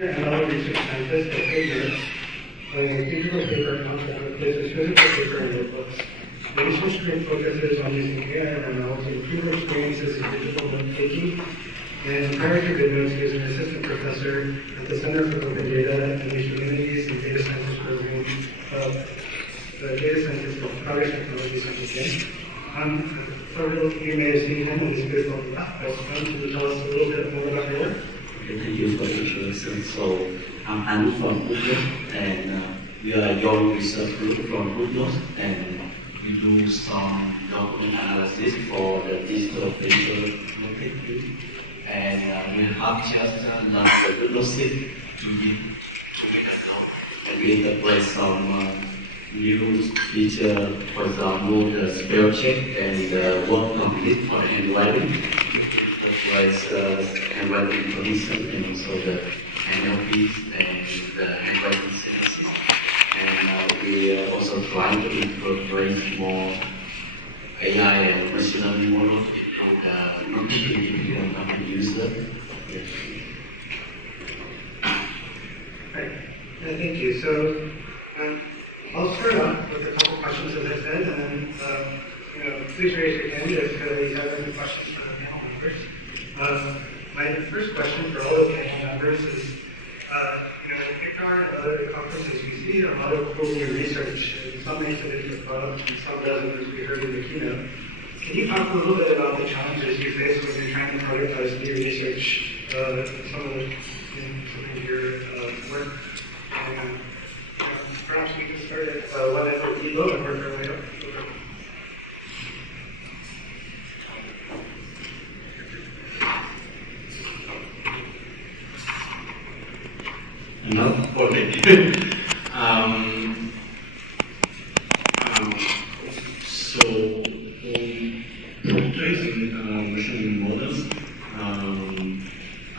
Another research scientist at ICDAR, when a digital paper concept replaces physical paper and notebooks. The research group focuses on using AI and ML to improve experiences in digital note-taking, and prior to GoodNotes, he was an assistant professor at the Center for Open Data and the Humanities and Data Sciences program of the Data Sciences and Progress Technology Center. So you may have seen him in his good book, but can you tell us a little bit more about your work? Thank you for the introduction. So I'm Anu from GoodNotes, and we are a young research group from GoodNotes, and we do some document analysis for the digital paper note-taking. And we have just done the GoodNotes to make a note, and we integrate some new feature, for example, the spell check and the word complete for handwriting. Handwriting information and also the NLPs and the handwriting synthesis. And we are also trying to incorporate more AI and machine learning models into the non-technical common user. Yes. Right. Thank you. So I'll start off with a couple questions, as I said, and then please raise your hand if you have any questions for the panel members. My first question for all the panel members is, ICDAR and other conferences, we see a lot of cool new research. Some makes it into the club, and some doesn't, as we heard in the keynote. Can you talk a little bit about the challenges you face when you're trying to prioritize new research, some of your work? And perhaps we can start at one end of the boat and work our way up. No? Okay. So, tracing machine models,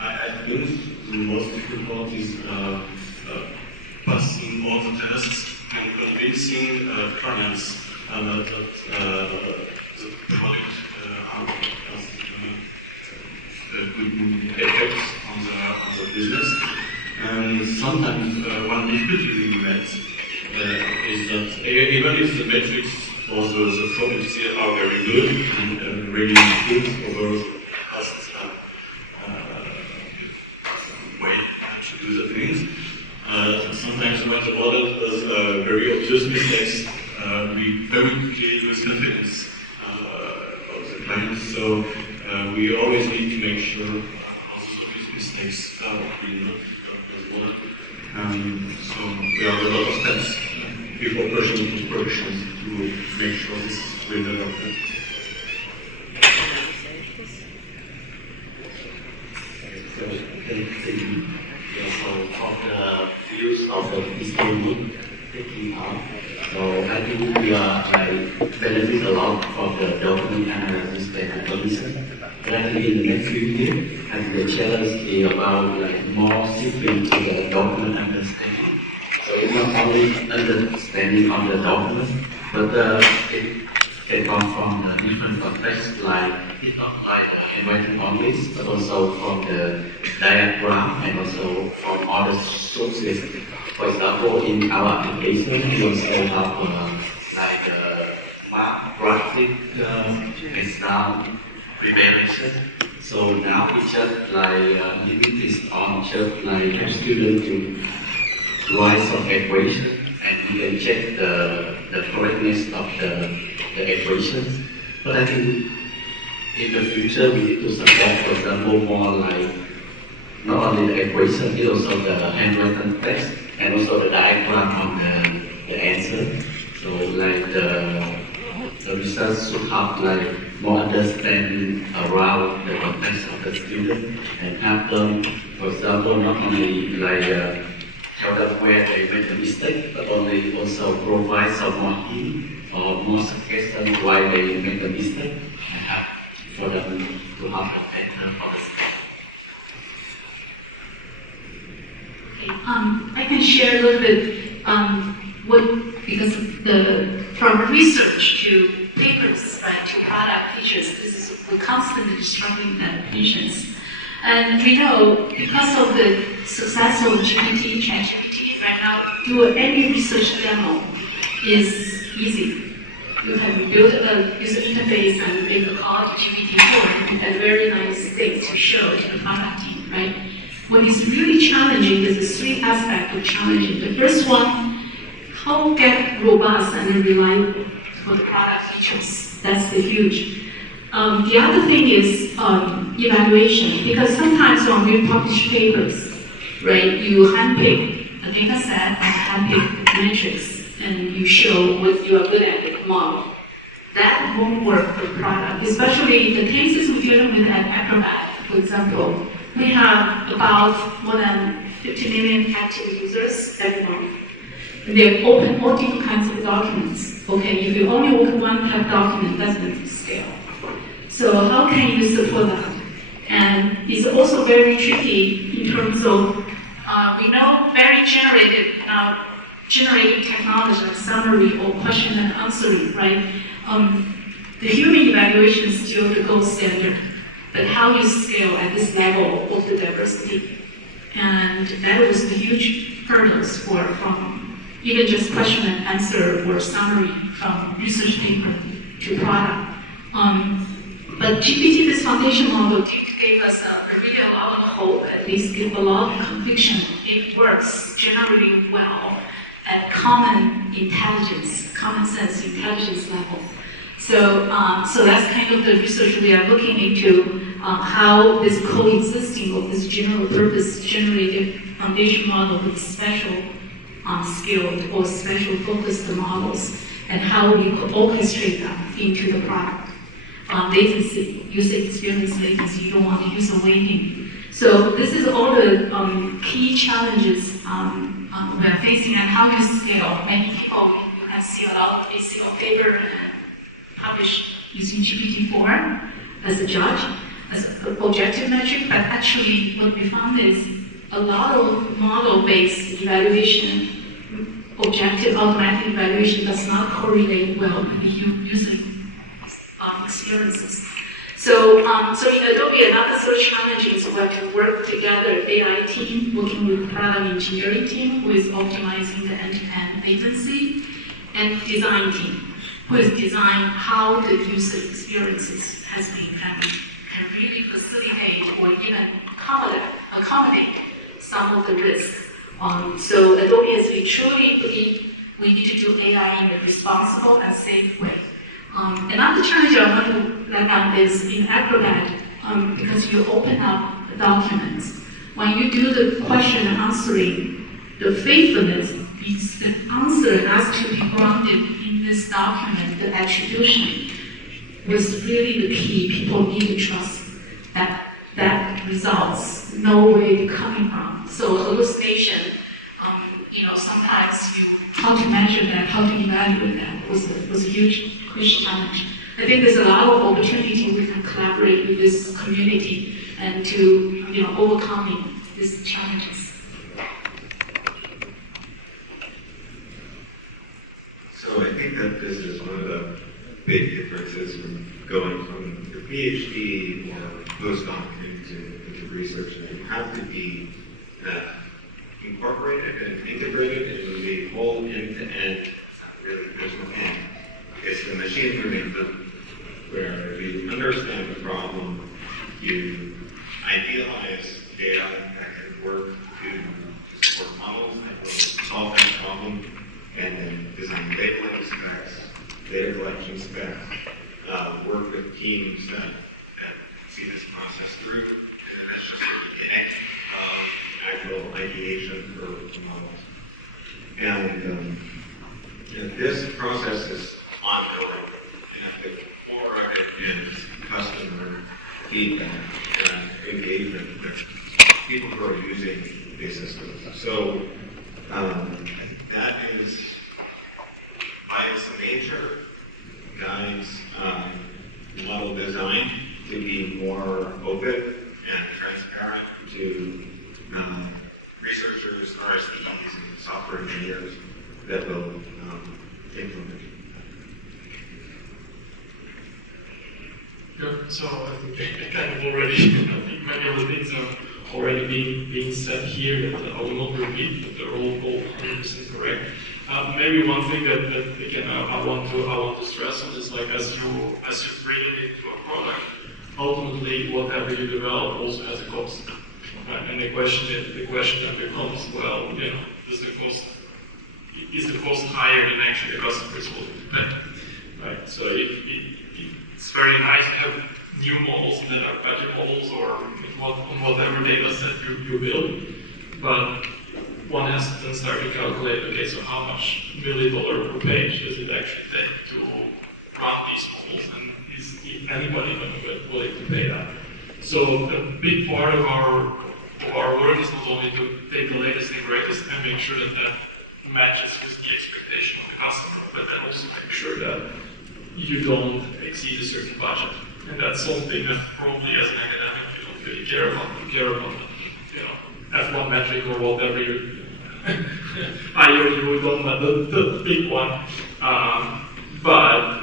I think the most difficult is passing all the tests and convincing clients that the product has good effects on the business. And sometimes one difficulty we met is that even if the metrics for the products are very good and really good over the past way to do the things, sometimes when the model does very obvious mistakes, we very quickly lose confidence of the client. So we always need to make sure all those mistakes are really not. So we have a lot of steps before pushing into production to make sure this is really adopted. So from the views of the physical taking out, so I think we are benefit a lot from the document analysis and analysis. But I think in the next few years, and the challenge is about more shifting to the document understanding. So it's not only understanding of the document, but it can come from the different contexts, it's not like handwriting only, but also from the diagram and also from other sources. For example, in our application, we also have map, graphic, and sound preparation. So now we just limited on just help students to write some equation, and we can check the correctness of the equations. But I think in the future we need to support, for example, more not only the equation, but also the handwritten text and also the diagram on the answer. So the research should have more understanding around the context of the student and have them, for example, not only tell them where they made the mistake, but also provide some more hint or more suggestions why they made the mistake and have for them to have a better understanding. I can share a little bit because from research to papers, right, to product features, we're constantly struggling with patients. And we know because of the success of GPT, ChatGPT, right now, do any research demo is easy. You can build a user interface and make a call to GPT-4 and a very nice thing to show to the product team, right? What is really challenging is the three aspects of challenging. The first one, how get robust and reliable for the product features. That's the huge. The other thing is evaluation, because sometimes when we publish papers, right, you handpick a data set and handpick metrics, and you show what you are good at in the model. That won't work for the product, especially the cases we're dealing with at Acrobat, for example. We have about more than 50 million active users every month. They open all different kinds of documents. Okay, if you only open one type of document, that's going to scale. So how can you support that? And it's also very tricky in terms of, we know very generated technology like summary or question and answering, right? The human evaluation is still the gold standard, but how you scale at this level of the diversity. And that was the huge hurdles from even just question and answer or summary from research paper to product. But GPT, this foundation model, did give us really a lot of hope, at least give a lot of conviction. It works generally well at common intelligence, common sense intelligence level. So that's kind of the research we are looking into, how this coexisting of this general purpose generated foundation model with special skilled or special focused models, and how we could orchestrate them into the product. Latency, user experience latency, you don't want to use a weighting. So this is all the key challenges we are facing and how you scale. Many people, you can see a lot of ACO paper published using GPT-4 as a judge, as an objective metric, but actually what we found is a lot of model-based evaluation, objective automatic evaluation does not correlate well with user experiences. So in Adobe, another sort of challenge is we have to work together, AI team, working with the product engineering team, who is optimizing the end-to-end latency, and design team, who is design how the user experiences has been can really facilitate or even accommodate some of the risks. So Adobe, as we truly believe we need to do AI in a responsible and safe way. Another challenge I want to let out is in Acrobat, because you open up documents. When you do the question and answering, the faithfulness is the answer has to be grounded in this document. The attribution was really the key. People need to trust that results know where you're coming from. So hallucination, sometimes how to measure that, how to evaluate that was a huge challenge. I think there's a lot of opportunity we can collaborate with this community and to overcoming these challenges. So I think that this is one of the big differences from going from your PhD or postdoc into research. You have to be incorporated and integrated into the whole end-to-end, really, there's no end. It's the machine learning where you understand the problem, you idealize data that can work to support models that will solve that problem, and then design labeling specs, data collection specs, work with teams that see this process through, and then that's just sort of the edge of actual ideation for models. And this process is ongoing, and at the core of it is customer feedback and engagement with people who are using these systems. So that is, by its nature, guides model design to be more open and transparent to researchers, RSDs, and software engineers that will implement. Yeah, so I think I kind of already, I think many of the things are already being said here that I will not repeat, but they're all 100% correct. Maybe one thing that again I want to stress on is like as you bring it into a product, ultimately whatever you develop also has a cost. And the question then becomes, well, you know, is the cost higher than actually the customer is willing to pay? Right. So it's very nice to have new models that are better models or on whatever data set you build, but one has to then start to calculate, okay, so how much $1 per page does it actually take to run these models, and is anybody going to be willing to pay that? So a big part of our work is not only to take the latest and greatest and make sure that that matches with the expectation of the customer, but then also make sure that you don't exceed a certain budget. And that's something that probably as an academic you don't really care about. You care about, you know, F1 metric or whatever you don't know, the big one. But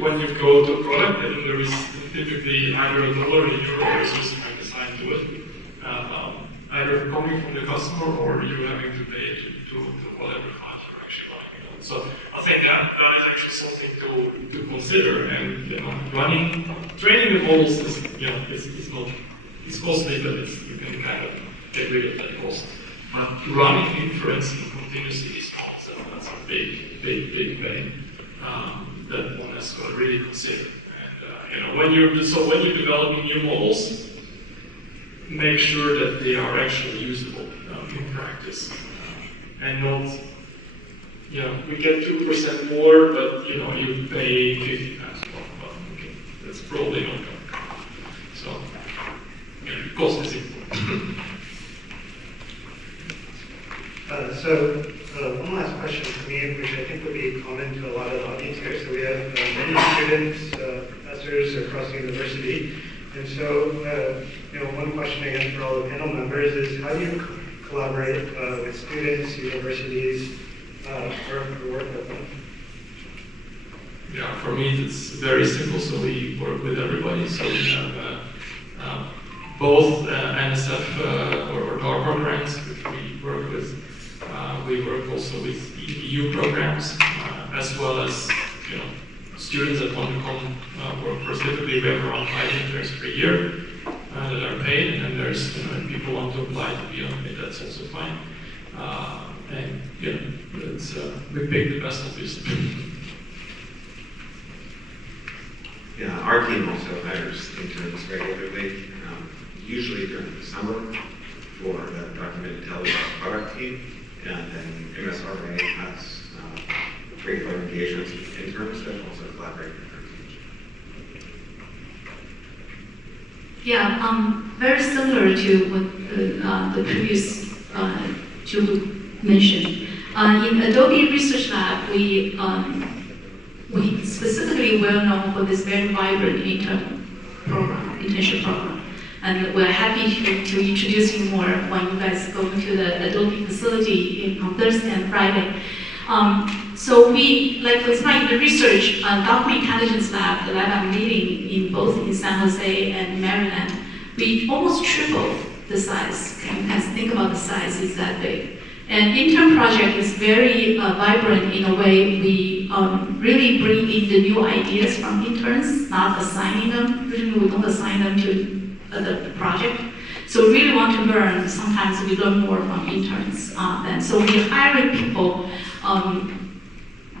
when you go to a product, then there is typically either $1 or €1 or something assigned to it. Either coming from the customer or you having to pay to whatever fund you're actually running on. So I think that is actually something to consider. And you know, training the models is it's costly, but you can kind of get rid of that cost. But running inference continuously these models, that's a big pain that one has got to really consider. And you know, when you're developing new models, make sure that they are actually usable in practice, and not, you know, we get 2% more, but you know, you pay 50 times more. Okay, that's probably not going to come. So, cost is important. One last question for me, which I think would be common to a lot of the audience here. So we have many students, professors across the university. And so, you know, one question again for all the panel members is how do you collaborate with students, universities, or work with them? Yeah, for me it's very simple. So we work with everybody. So we have both NSF or DARPA grants, which we work with. We work also with EU programs, as well as, you know, students that want to come work for us. Typically we have around 5 interns per year that are paid, and then there's, you know, if people want to apply to be on it, that's also fine. And you know, it's, we pick the best of this. Yeah, our team also hires interns regularly, usually during the summer for the document intelligence product team, and then MSRA has regular engagements with interns that also collaborate with our teams. Yeah, very similar to what the previous Julie mentioned. In Adobe Research Lab, we specifically well known for this very vibrant internship program. And we're happy to introduce you more when you guys go into the Adobe facility on Thursday and Friday. So we, like for example, the research document intelligence lab, the lab I'm leading in both in San Jose and Maryland, we almost tripled the size. You can think about the size is that big. And intern project is very vibrant in a way. We really bring in the new ideas from interns, not assigning them. Usually we don't assign them to the project. So we really want to learn. Sometimes we learn more from interns. And so we hire people,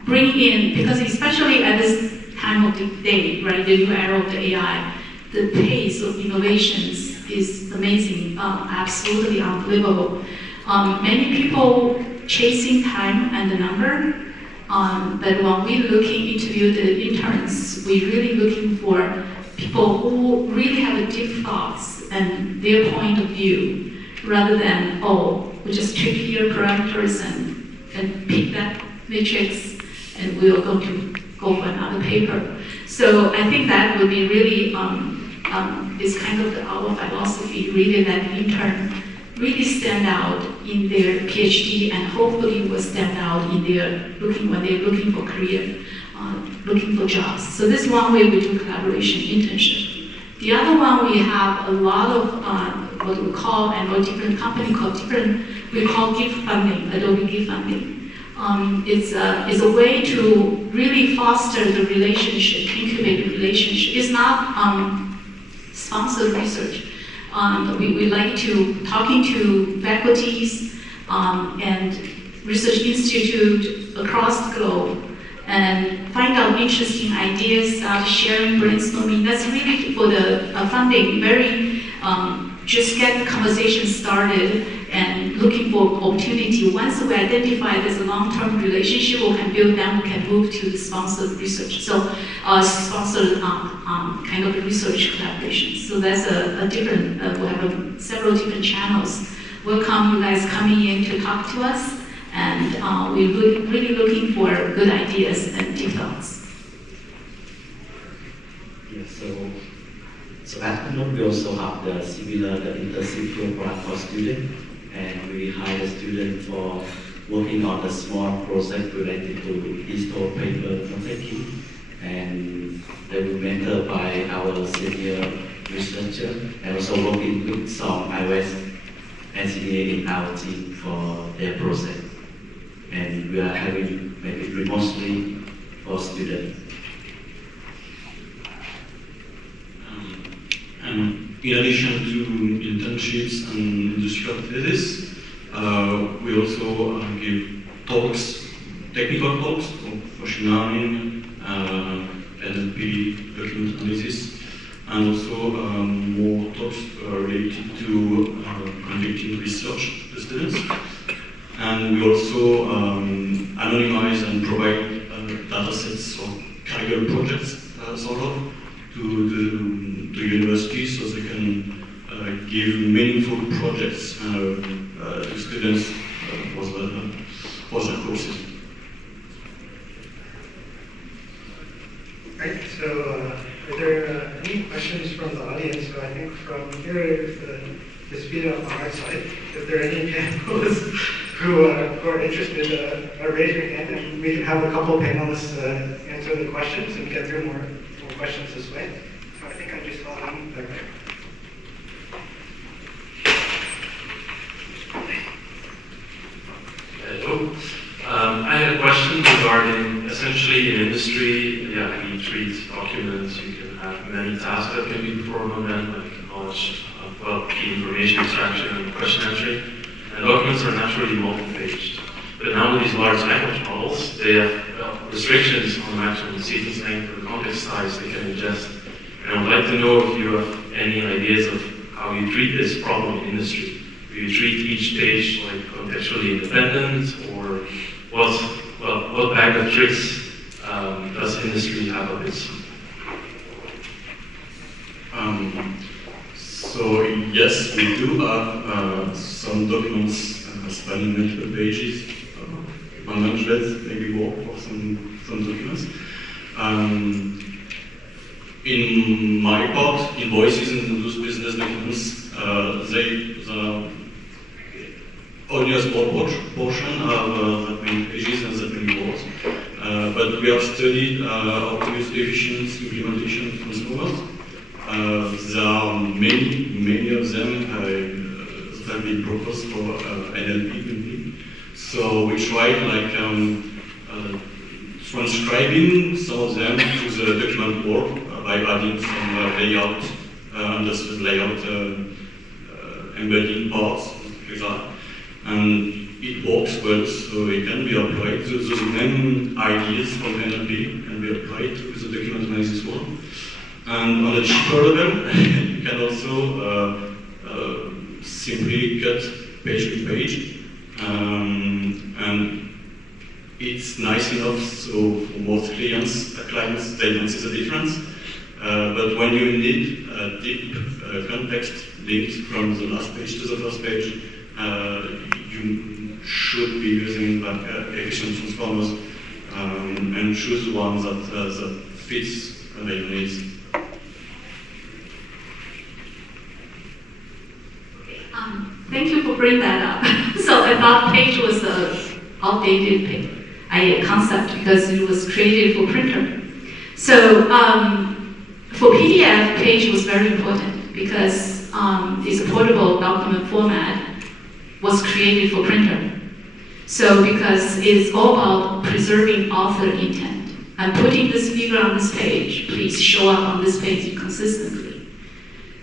bring in, because especially at this time of the day, right, the new era of the AI, the pace of innovations is amazing, absolutely unbelievable. Many people chasing time and the number, but when we interview the interns, we're really looking for people who really have deep thoughts and their point of view, rather than, we just trick here parameters and pick that matrix and we're going to go for another paper. So I think that would be really, is kind of our philosophy, really that intern really stand out in their PhD and hopefully will stand out in their when they're looking for career, looking for jobs. So this is one way we do collaboration internship. The other one, we have a lot of what we call, and a different company called we call gift funding, Adobe gift funding. It's a way to really foster the relationship, incubate the relationship. It's not sponsored research. We like to talking to faculties and research institute across the globe and find out interesting ideas, start sharing, brainstorming. That's really for the funding, very just get the conversation started and looking for opportunity. Once we identify there's a long-term relationship we can build, then we can move to the sponsored research. So sponsored kind of research collaboration. So that's a different, we have several different channels. Welcome you guys coming in to talk to us, and we're really looking for good ideas and deep thoughts. Yeah, so at the moment we also have the similar internship program for students, and we hire students for working on a small project related to digital paper note-taking, and they will be mentored by our senior researcher, and also working with some iOS ICDA in our team for their project. And we are having maybe remotely for students. And in addition to internships and industrial thesis, we also give talks, technical talks of machine learning, NLP, document analysis, and also more talks related to conducting research to students. And we also anonymize and provide data sets of career projects, sort of, to universities so they can give meaningful projects to students for their courses. Right, so are there any questions from the audience? So I think from here, to speed up on our side, if there are any panelists who are interested, raise your hand and we can have a couple panelists answer the questions and get through more questions this way. So I think I just saw them back there. Hello. I had a question regarding, essentially in industry, we treat documents, you can have many tasks that can be performed on them, like knowledge, key information extraction and question answering. And documents are naturally multi-paged. But now with these large language models, they have restrictions on the maximum sequence length or the context size they can ingest. And I would like to know if you have any ideas of how you treat this problem in industry. Do you treat each page like contextually independent, or what bag of tricks does industry have of its? So yes, we do have some documents spanning multiple pages, 100, maybe more for some documents. In my part, invoices and those business documents, they only a small portion have that many pages and that many words. But we have studied how to use efficient implementation of transformers. There are many of them that have been proposed for NLP. So we tried transcribing some of them to the document world by adding some layout, understood layout, embedding parts, like that. And it works well, so it can be applied. Those main ideas from NLP can be applied to the document analysis world. And on a cheaper level, you can also simply cut page with page. And it's nice enough so for most clients they don't see the difference. But when you need a deep context linked from the last page to the first page, you should be using efficient transformers and choose one that fits your needs. Thank you for bringing that up. So I thought page was an outdated concept because it was created for printer. So for For PDF, page was very important because it's a portable document format was created for printer. So because it's all about preserving author intent and putting this figure on this page, please show up on this page consistently.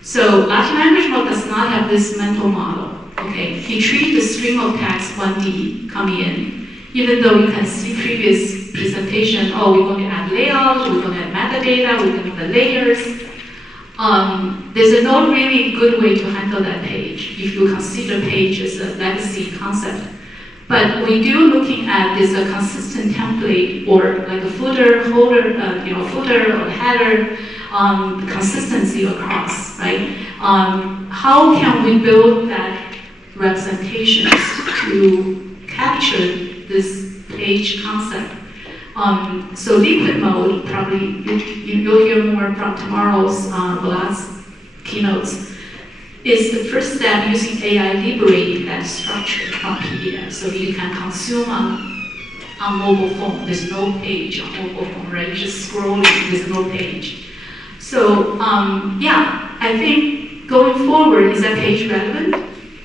So large language model does not have this mental model. Okay, it treats the stream of text 1D coming in, even though you can see previous presentation, oh, we're going to add layout, we're going to add metadata, we're going to add layers. There's no really good way to handle that page if you consider page as a legacy concept. But we do looking at this a consistent template or like a footer, holder, footer or header, consistency across, right? How can we build that representations to capture this page concept? So liquid mode, probably you'll hear more from tomorrow's last keynotes, is the first step using AI liberating that structure from PDF so you can consume on mobile phone. There's no page on mobile phone, right? You're just scrolling, there's no page. So yeah, I think going forward, is that page relevant?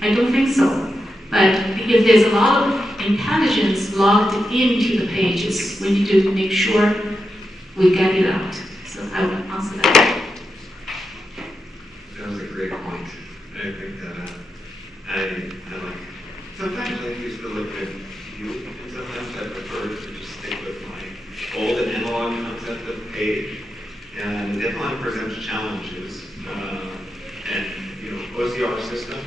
I don't think so. But if there's a lot of intelligence logged into the pages, we need to make sure we get it out. So I will answer that. That was a great point. I think that I like, sometimes I use the liquid view, and sometimes I prefer to just stick with my old and analog concept of page. And it definitely presents challenges. And OCR system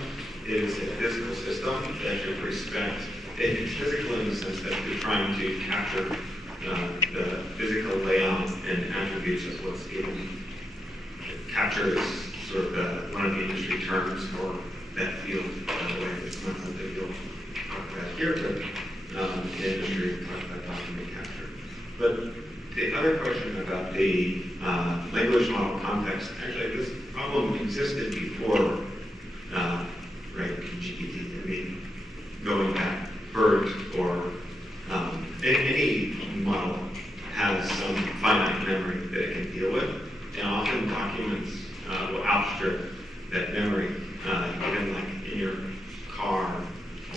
is a physical system that should respect. It's physical in the sense that you're trying to capture the physical layout and attributes of what's given. It captures sort of one of the industry terms for that field, by the way. It's not something you'll talk about here, but in the industry, we talk about document capture. But the other question about the language model context, actually this problem existed before GPT. I mean, going back, BERT or any model has some finite memory that it can deal with, and often documents will outstrip that memory, even like in your car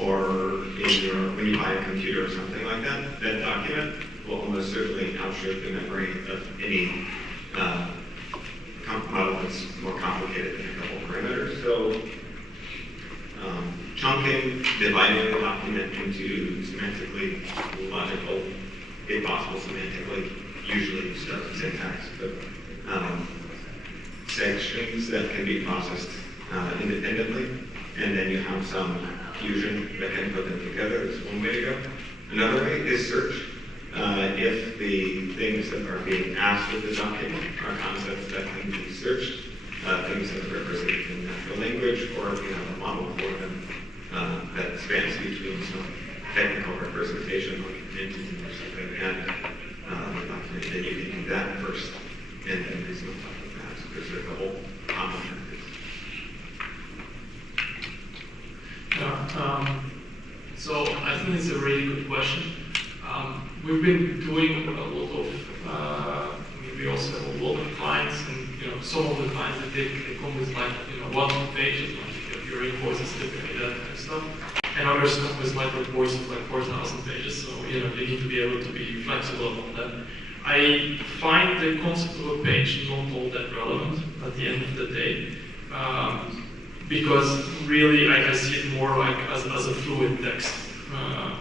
or when you buy a computer or something like that. That document will almost certainly outstrip the memory of any model that's more complicated than a couple parameters. So chunking, dividing the document into semantically logical, if possible semantically, usually start with syntax, but sections that can be processed independently, and then you have some fusion that can put them together is one way to go. Another way is search. If the things that are being asked of the document are concepts that can be searched, things that are represented in natural language, or if you have a model for them that spans between some technical representation like an entity or something and the document, then you can do that first and then reason on top of that. So there's sort of a whole complement of this. So I think it's a really good question. We've been doing a lot of, we also have a lot of clients, and some of the clients they come with like 1 page, like your invoices, typically that kind of stuff, and others come with like reports of like 4,000 pages. So you need to be able to be flexible about that. I find the concept of a page not all that relevant at the end of the day, because really I see it more like as a fluid text.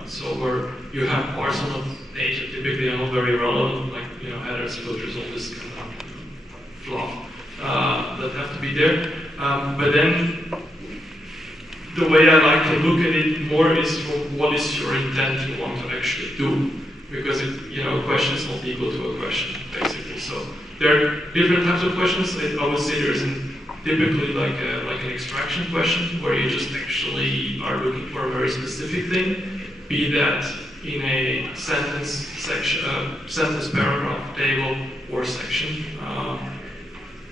So where you have parts on a page that typically are not very relevant, like headers, filters, all this kind of fluff that have to be there. But then the way I like to look at it more is what is your intent you want to actually do, because a question is not equal to a question basically. So there are different types of questions. I would say there's typically like an extraction question where you just actually are looking for a very specific thing, be that in a sentence, section, sentence, paragraph, table, or section.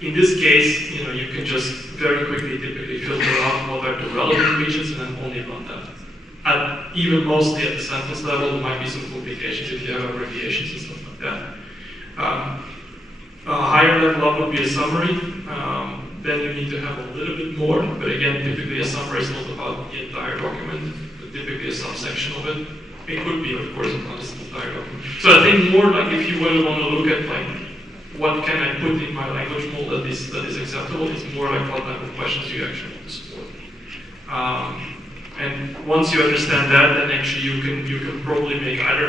In this case, you can just very quickly typically filter out what are the relevant regions and then only run them. And even mostly at the sentence level, there might be some complications if you have abbreviations and stuff like that. A higher level up would be a summary. Then you need to have a little bit more, but again, typically a summary is not about the entire document, but typically a subsection of it. It could be, of course, not the entire document. So I think more like if you want to look at like what can I put in my language model that is acceptable, it's more like what type of questions you actually want to support. And once you understand that, then actually you can probably make either